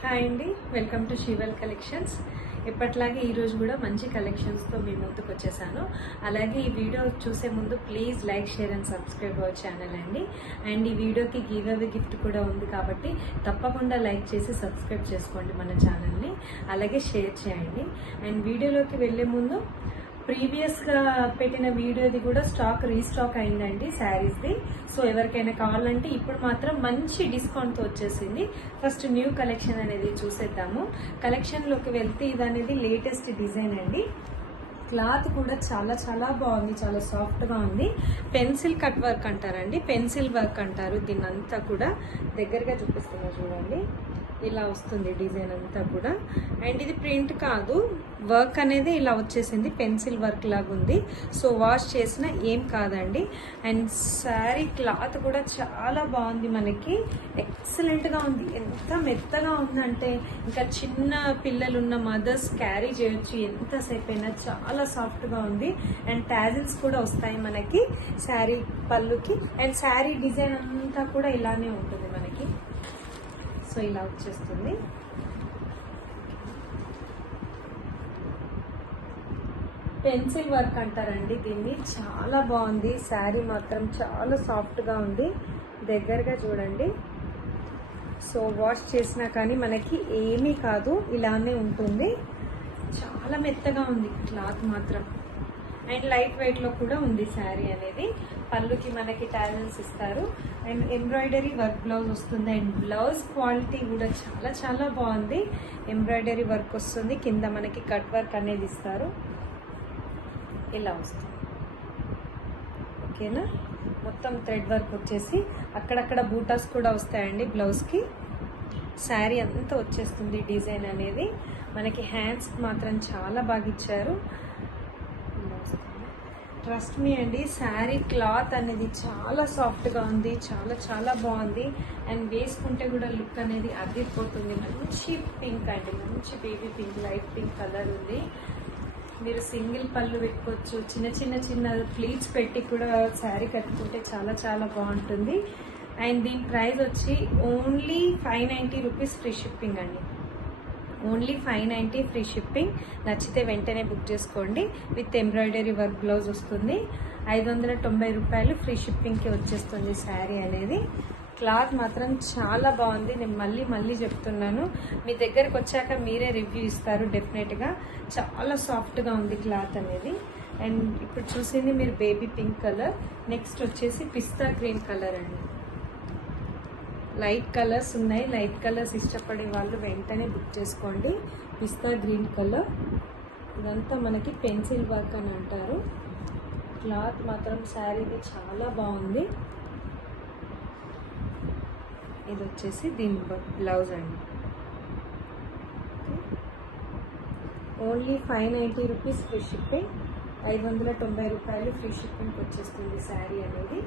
Hi అండి, welcome to షీవల్ collections. ఎప్పట్లాగే ఈరోజు కూడా మంచి కలెక్షన్స్తో మీ ముందుకు వచ్చేసాను. అలాగే ఈ వీడియో చూసే ముందు please like, share and subscribe our channel అండి. అండ్ ఈ వీడియోకి గివ్ అవే గిఫ్ట్ కూడా ఉంది కాబట్టి తప్పకుండా లైక్ చేసి సబ్స్క్రైబ్ చేసుకోండి మన ఛానల్ని. అలాగే షేర్ చేయండి. అండ్ వీడియోలోకి వెళ్ళే ముందు ప్రీవియస్గా పెట్టిన వీడియోది కూడా స్టాక్ రీస్టాక్ అయిందండి శారీస్ది. సో ఎవరికైనా కావాలంటే ఇప్పుడు మాత్రం మంచి డిస్కౌంట్తో వచ్చేసింది. ఫస్ట్ న్యూ కలెక్షన్ అనేది చూసేద్దాము. కలెక్షన్లోకి వెళ్తే ఇది అనేది లేటెస్ట్ డిజైన్ అండి. క్లాత్ కూడా చాలా చాలా బాగుంది, చాలా సాఫ్ట్గా ఉంది. పెన్సిల్ కట్ వర్క్ అంటారండి, పెన్సిల్ వర్క్ అంటారు దీన్నంతా కూడా. దగ్గరగా చూపిస్తున్నా చూడండి, ఇలా వస్తుంది డిజైన్ అంతా కూడా. అండ్ ఇది ప్రింట్ కాదు, వర్క్ అనేది ఇలా వచ్చేసింది, పెన్సిల్ వర్క్ లాగా ఉంది. సో వాష్ చేసినా ఏం కాదండి. అండ్ శారీ క్లాత్ కూడా చాలా బాగుంది, మనకి ఎక్సలెంట్గా ఉంది. ఎంత మెత్తగా ఉందంటే ఇంకా చిన్న పిల్లలున్న మదర్స్ క్యారీ చేయొచ్చు ఎంతసేపు అయినా. చాలా సాఫ్ట్గా ఉంది. అండ్ టాజిల్స్ కూడా వస్తాయి మనకి శారీ పళ్ళుకి. అండ్ శారీ డిజైన్ అంతా కూడా ఇలానే ఉంటుంది మనకి. సో ఇలా వచ్చేస్తుంది. పెన్సిల్ వర్క్ అంటారండి దీన్ని. చాలా బాగుంది, శారీ మాత్రం చాలా సాఫ్ట్గా ఉంది. దగ్గరగా చూడండి. సో వాష్ చేసినా కానీ మనకి ఏమీ కాదు, ఇలానే ఉంటుంది. చాలా మెత్తగా ఉంది క్లాత్ మాత్రం. అండ్ లైట్ వెయిట్లో కూడా ఉంది శారీ అనేది. పళ్ళుకి మనకి టాజిల్స్ ఇస్తారు. అండ్ ఎంబ్రాయిడరీ వర్క్ బ్లౌజ్ వస్తుంది. అండ్ బ్లౌజ్ క్వాలిటీ కూడా చాలా చాలా బాగుంది. ఎంబ్రాయిడరీ వర్క్ వస్తుంది, కింద మనకి కట్ వర్క్ అనేది ఇస్తారు. ఇలా వస్తుంది, ఓకేనా. మొత్తం థ్రెడ్ వర్క్ వచ్చేసి అక్కడక్కడ బూటాస్ కూడా వస్తాయండి బ్లౌజ్కి. శారీ అంతా వచ్చేస్తుంది డిజైన్ అనేది. మనకి హ్యాండ్స్ మాత్రం చాలా బాగా ఇచ్చారు. ట్రస్ట్ మీ అండి, శారీ క్లాత్ అనేది చాలా సాఫ్ట్గా ఉంది, చాలా చాలా బాగుంది. అండ్ వేసుకుంటే కూడా లుక్ అనేది అదిరిపోతుంది. మంచి పింక్ అండి, మంచి baby pink, light pink colour ఉంది. మీరు సింగిల్ పళ్ళు పెట్టుకోవచ్చు, చిన్న చిన్న చిన్న ప్లీట్స్ పెట్టి కూడా శారీ కట్టుకుంటే చాలా చాలా బాగుంటుంది. అండ్ దీని ప్రైస్ వచ్చి ఓన్లీ 590 రూపీస్ ఫ్రీ షిప్పింగ్ అండి. Only 590 free shipping. నచ్చితే వెంటనే బుక్ చేసుకోండి. విత్ ఎంబ్రాయిడరీ వర్క్ బ్లౌజ్ వస్తుంది. 590 రూపాయలు ఫ్రీ షిప్పింగ్కి వచ్చేస్తుంది శారీ అనేది. క్లాత్ మాత్రం చాలా బాగుంది. నేను మళ్ళీ చెప్తున్నాను, మీ దగ్గరకు వచ్చాక మీరే రివ్యూ ఇస్తారు డెఫినెట్గా. చాలా సాఫ్ట్గా ఉంది క్లాత్ అనేది. అండ్ ఇప్పుడు చూసింది మీరు బేబీ పింక్ కలర్. నెక్స్ట్ వచ్చేసి పిస్తా గ్రీన్ కలర్ అండి. లైట్ కలర్స్ ఉన్నాయి, లైట్ కలర్స్ ఇష్టపడే వాళ్ళు వెంటనే బుక్ చేసుకోండి. పిస్తా గ్రీన్ కలర్. ఇదంతా మనకి పెన్సిల్ వర్క్ అని అంటారు. క్లాత్ మాత్రం శారీది చాలా బాగుంది. ఇది వచ్చేసి దీని బ్లౌజ్ అండి. Only 590 rupees free shipping. 590 రూపాయలు ఫ్రీ షిప్పింగ్కి వచ్చేస్తుంది శారీ అనేది.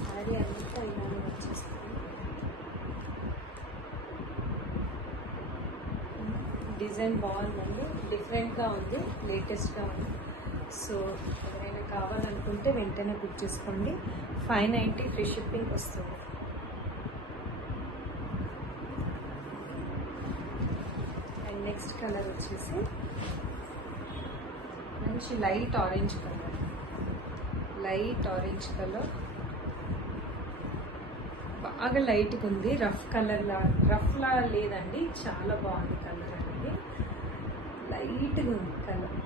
శారీ అంతా ఇలానే వచ్చేస్తుంది. డిజైన్ బాగుందండి, డిఫరెంట్గా ఉంది, లేటెస్ట్గా ఉంది. సో ఎవరైనా కావాలనుకుంటే వెంటనే బుక్ చేసుకోండి. 590 ఫ్రీ షిప్పింగ్ వస్తుంది. అండ్ నెక్స్ట్ కలర్ వచ్చేసి మంచి light orange colour. Light orange colour బాగా లైట్గా ఉంది. రఫ్లా లేదండి, చాలా బాగుంది కలర్ అనేది. లైట్గా ఉంది కలర్,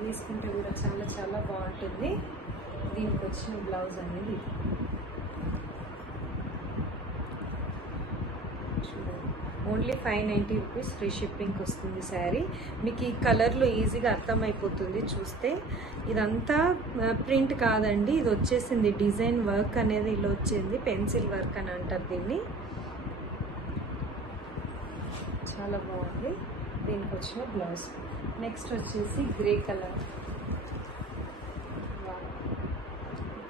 వేసుకుంటే కూడా చాలా చాలా బాగుంటుంది. దీనికి వచ్చిన బ్లౌజ్ అనేది చూడండి. ఓన్లీ 590 రూపీస్ ఫ్రీ షిప్పింగ్కి వస్తుంది శారీ. మీకు ఈ కలర్లో ఈజీగా అర్థమైపోతుంది చూస్తే. ఇదంతా ప్రింట్ కాదండి, ఇది వచ్చేసింది డిజైన్ వర్క్ అనేది ఇలా వచ్చింది. పెన్సిల్ వర్క్ అని అంటారు దీన్ని. చాలా బాగుంది. దీనికి వచ్చిన బ్లౌజ్. నెక్స్ట్ వచ్చేసి గ్రే కలర్.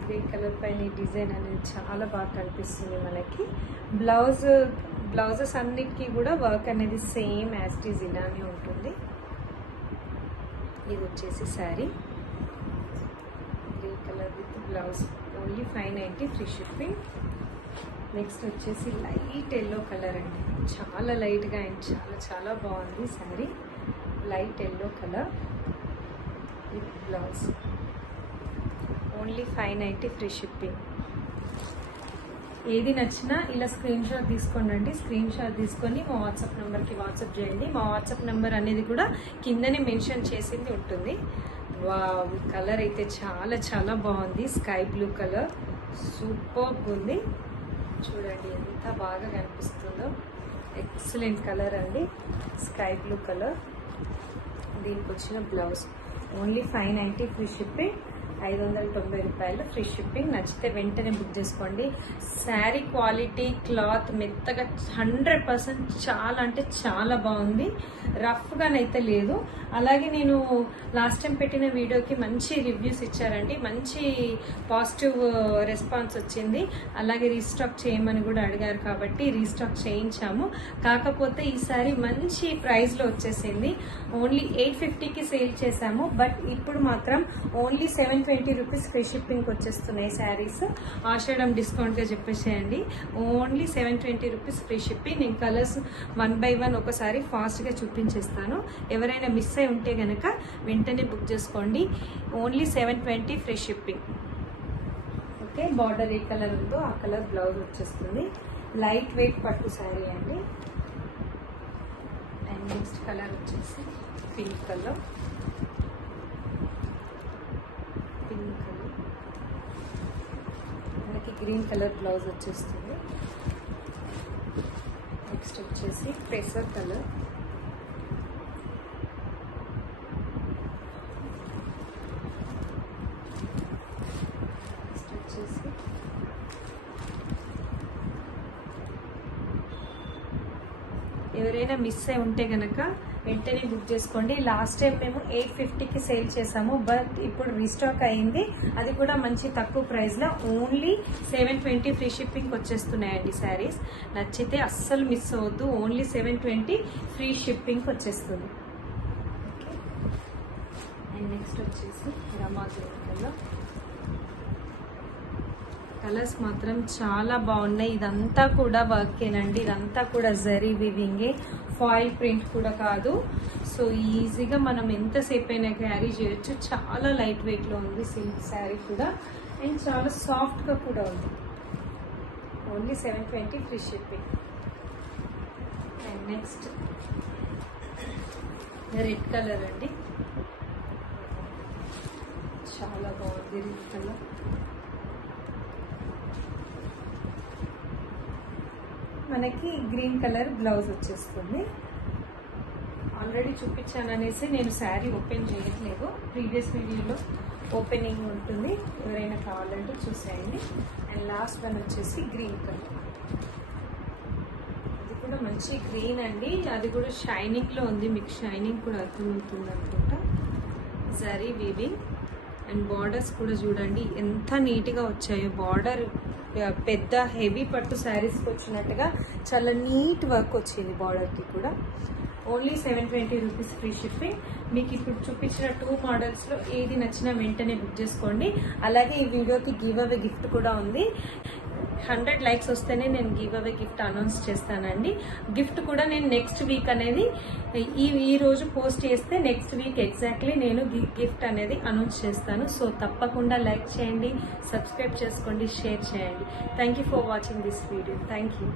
గ్రే కలర్ పైన ఈ డిజైన్ అనేది చాలా బాగా కనిపిస్తుంది మనకి. బ్లౌజెస్ అన్నిటికీ కూడా వర్క్ అనేది సేమ్ యాజ్ ఇట్ ఈజ్ ఇలానే ఉంటుంది. ఇది వచ్చేసి sari. Grey colour with blouse. Only 590 free shipping. Next వచ్చేసి లైట్ ఎల్లో కలర్ అండి, చాలా లైట్గా అండ్ చాలా చాలా బాగుంది sari. Light yellow colour with blouse. Only 590 free shipping. ఏది నచ్చినా ఇలా స్క్రీన్ షాట్ తీసుకోండి. స్క్రీన్ షాట్ తీసుకొని మా వాట్సాప్ నెంబర్కి వాట్సాప్ చేయండి. మా వాట్సాప్ నెంబర్ అనేది కూడా కిందనే మెన్షన్ చేసింది ఉంటుంది. వావ్, కలర్ అయితే చాలా చాలా బాగుంది. స్కై బ్లూ కలర్ సూపర్గా ఉంది. చూడండి ఎంత బాగా కనిపిస్తుందో. ఎక్సలెంట్ కలర్ అండి, స్కై బ్లూ కలర్. దీనికి వచ్చిన బ్లౌజ్. Only 590 free shipping. 590 రూపాయలు ఫ్రీ షిప్పింగ్. నచ్చితే వెంటనే బుక్ చేసుకోండి. శారీ క్వాలిటీ, క్లాత్ మెత్తగా 100% చాలా అంటే చాలా బాగుంది. రఫ్గానైతే లేదు. అలాగే నేను లాస్ట్ టైం పెట్టిన వీడియోకి మంచి రివ్యూస్ ఇచ్చారండి, మంచి పాజిటివ్ రెస్పాన్స్ వచ్చింది. అలాగే రీస్టాక్ చేయమని కూడా అడిగారు కాబట్టి రీస్టాక్ చేయించాము. కాకపోతే ఈసారి మంచి ప్రైస్లో వచ్చేసింది. ఓన్లీ 850కి సేల్ చేశాము, బట్ ఇప్పుడు మాత్రం ఓన్లీ 720 రూపీస్ ఫ్రీ షిప్పింగ్కి వచ్చేస్తున్నాయి శారీస్. ఆషాఢం డిస్కౌంట్గా చెప్పేసేయండి. Only 720 rupees free shipping. నేను కలర్స్ 1 by 1 ఒకసారి ఫాస్ట్గా చూపించేస్తాను. ఎవరైనా మిస్ అయి ఉంటే కనుక వెంటనే బుక్ చేసుకోండి. Only 720 free shipping. Okay, border ఏ కలర్ ఉందో ఆ కలర్ బ్లౌజ్ వచ్చేస్తుంది. లైట్ వెయిట్ పట్టు శారీ అండి. అండ్ నెక్స్ట్ కలర్ వచ్చేసి పింక్ కలర్. మనకి గ్రీన్ కలర్ బ్లౌజ్ వచ్చేస్తుంది. నెక్స్ట్ వచ్చేసి పెసర్ కలర్. నెక్స్ట్ వచ్చేసి ఎవరైనా మిస్ అయి ఉంటే కనుక వెంటనే బుక్ చేసుకోండి. లాస్ట్ టైం మేము 850కి సేల్ చేసాము, బట్ ఇప్పుడు రీస్టాక్ అయింది. అది కూడా మంచి తక్కువ ప్రైస్లో ఓన్లీ 720 ఫ్రీ షిప్పింగ్కి వచ్చేస్తున్నాయండి శారీస్. నచ్చితే అస్సలు మిస్ అవ్వద్దు. ఓన్లీ 720 ఫ్రీ షిప్పింగ్కి వచ్చేస్తుంది. ఓకే, అండ్ నెక్స్ట్ వచ్చేసి రమా గ్రీన్ కలర్. కలర్స్ మాత్రం చాలా బాగున్నాయి. ఇదంతా కూడా వర్కేనండి, ఇదంతా కూడా జరీ వివింగే, ఫాయిల్ ప్రింట్ కూడా కాదు. సో ఈజీగా మనం ఎంతసేపు అయినా క్యారీ చేయొచ్చు. చాలా లైట్ వెయిట్లో ఉంది సిల్క్ శారీ కూడా, అండ్ చాలా సాఫ్ట్గా కూడా ఉంది. Only 720 free shipping. And next red colour అండి, చాలా బాగుంది రెడ్ కలర్. మనకి గ్రీన్ కలర్ బ్లౌజ్ వచ్చేస్తుంది. ఆల్రెడీ చూపించాను అనేసి నేను శారీ ఓపెన్ చేయట్లేదు. ప్రీవియస్ వీడియోలో ఓపెనింగ్ ఉంటుంది, ఎవరైనా కావాలంటే చూసేయండి. అండ్ లాస్ట్ వన్ వచ్చేసి గ్రీన్ కలర్. ఇది కూడా మంచి గ్రీన్ అండి, అది కూడా షైనింగ్లో ఉంది. మీకు షైనింగ్ కూడా అర్థమవుతుంది అనుకుంటా. జరీ వీవింగ్ అండ్ బార్డర్స్ కూడా చూడండి ఎంత నీట్గా వచ్చాయో. బార్డర్ పెద్ద హెవీ పట్టు శారీస్కి వచ్చినట్టుగా చాలా నీట్ వర్క్ వచ్చింది బార్డర్కి కూడా. Only 720 rupees free shipping. మీకు ఇప్పుడు చూపించిన 2 మోడల్స్లో ఏది నచ్చినా వెంటనే బుక్ చేసుకోండి. అలాగే ఈ వీడియోకి గివ్ అవే గిఫ్ట్ కూడా ఉంది. 100 లైక్స్ వస్తేనే నేను గివ్ అవే గిఫ్ట్ అనౌన్స్ చేస్తానండి. గిఫ్ట్ కూడా నేను నెక్స్ట్ వీక్ అనేది ఈ రోజు పోస్ట్ చేస్తే నెక్స్ట్ వీక్ ఎగ్జాక్ట్లీ నేను గిఫ్ట్ అనేది అనౌన్స్ చేస్తాను. సో తప్పకుండా లైక్ చేయండి, సబ్స్క్రైబ్ చేసుకోండి, షేర్ చేయండి. Thank you for watching this video. Thank you.